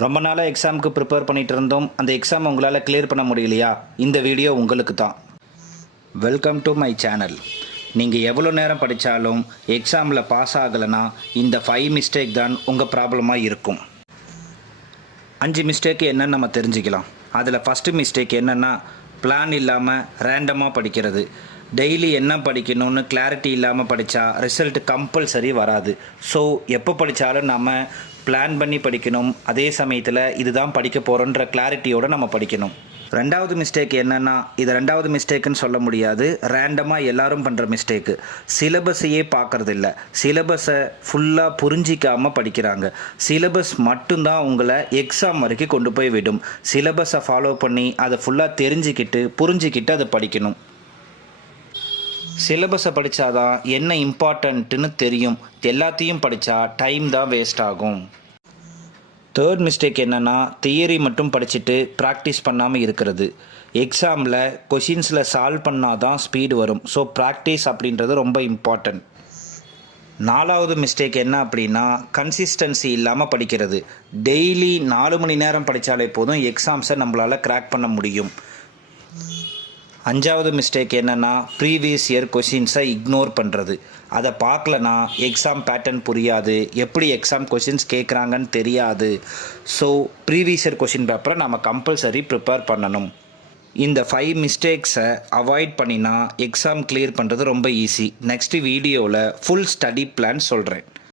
ரொம்ப நாளாக எக்ஸாமுக்கு ப்ரிப்பேர் பண்ணிகிட்டு இருந்தோம். அந்த எக்ஸாம் உங்களால் கிளியர் பண்ண முடியலையா? இந்த வீடியோ உங்களுக்கு தான். Welcome to my channel. நீங்கள் எவ்வளோ நேரம் படித்தாலும் எக்ஸாமில் பாஸ் ஆகலைன்னா இந்த 5 மிஸ்டேக் தான் உங்கள் ப்ராப்ளமாக இருக்கும். 5 மிஸ்டேக் என்னன்னு நம்ம தெரிஞ்சுக்கலாம். அதில் ஃபஸ்ட்டு மிஸ்டேக் என்னென்னா, பிளான் இல்லாமல் ரேண்டமாக படிக்கிறது. டெய்லி என்ன படிக்கணும்னு கிளாரிட்டி இல்லாமல் படித்தா ரிசல்ட் கம்பல்சரி வராது. ஸோ எப்போ படித்தாலும் நம்ம பிளான் பண்ணி படிக்கணும். அதே சமயத்தில் இதுதான் படிக்க போகிறோன்ற கிளாரிட்டியோடு நம்ம படிக்கணும். ரெண்டாவது மிஸ்டேக் என்னென்னா, இது ரெண்டாவது மிஸ்டேக்குன்னு சொல்ல முடியாது, ரேண்டமாக எல்லோரும் பண்ணுற மிஸ்டேக்கு. சிலபஸையே பார்க்குறதில்ல. சிலபஸை ஃபுல்லாக புரிஞ்சிக்காமல் படிக்கிறாங்க. சிலபஸ் மட்டும்தான் உங்களை எக்ஸாம் வரைக்கும் கொண்டு போய் விடும். சிலபஸை ஃபாலோ பண்ணி அதை ஃபுல்லாக தெரிஞ்சுக்கிட்டு புரிஞ்சிக்கிட்டு அதை படிக்கணும். சிலபஸை படித்தாதான் என்ன இம்பார்ட்டன்ட்டுன்னு தெரியும். எல்லாத்தையும் படித்தா டைம் தான் வேஸ்ட் ஆகும். தேர்ட் மிஸ்டேக் என்னென்னா, தியரி மட்டும் படிச்சுட்டு ப்ராக்டிஸ் பண்ணாமல் இருக்கிறது. எக்ஸாமில் கொஷின்ஸில் சால்வ் பண்ணால் தான் ஸ்பீடு வரும். ஸோ ப்ராக்டிஸ் அப்படின்றது ரொம்ப இம்பார்ட்டன்ட். நாலாவது மிஸ்டேக் என்ன அப்படின்னா, கன்சிஸ்டன்சி இல்லாமல் படிக்கிறது. டெய்லி 4 மணி நேரம் படித்தாலே போதும் எக்ஸாம்ஸை நம்மளால் கிராக் பண்ண முடியும். அஞ்சாவது மிஸ்டேக் என்னென்னா, ப்ரீவியஸ் இயர் கொஷின்ஸை இக்னோர் பண்ணுறது. அதை பார்க்கலனா எக்ஸாம் பேட்டர்ன் புரியாது, எப்படி எக்ஸாம் கொஷின்ஸ் கேட்குறாங்கன்னு தெரியாது. ஸோ ப்ரீவியஸ் இயர் கொஷின் பேப்பரை நம்ம கம்பல்சரி ப்ரிப்பேர் பண்ணணும். இந்த 5 மிஸ்டேக்ஸை அவாய்ட் பண்ணினா எக்ஸாம் கிளியர் பண்ணுறது ரொம்ப ஈஸி. நெக்ஸ்ட் வீடியோவில் ஃபுல் ஸ்டடி பிளான் சொல்கிறேன்.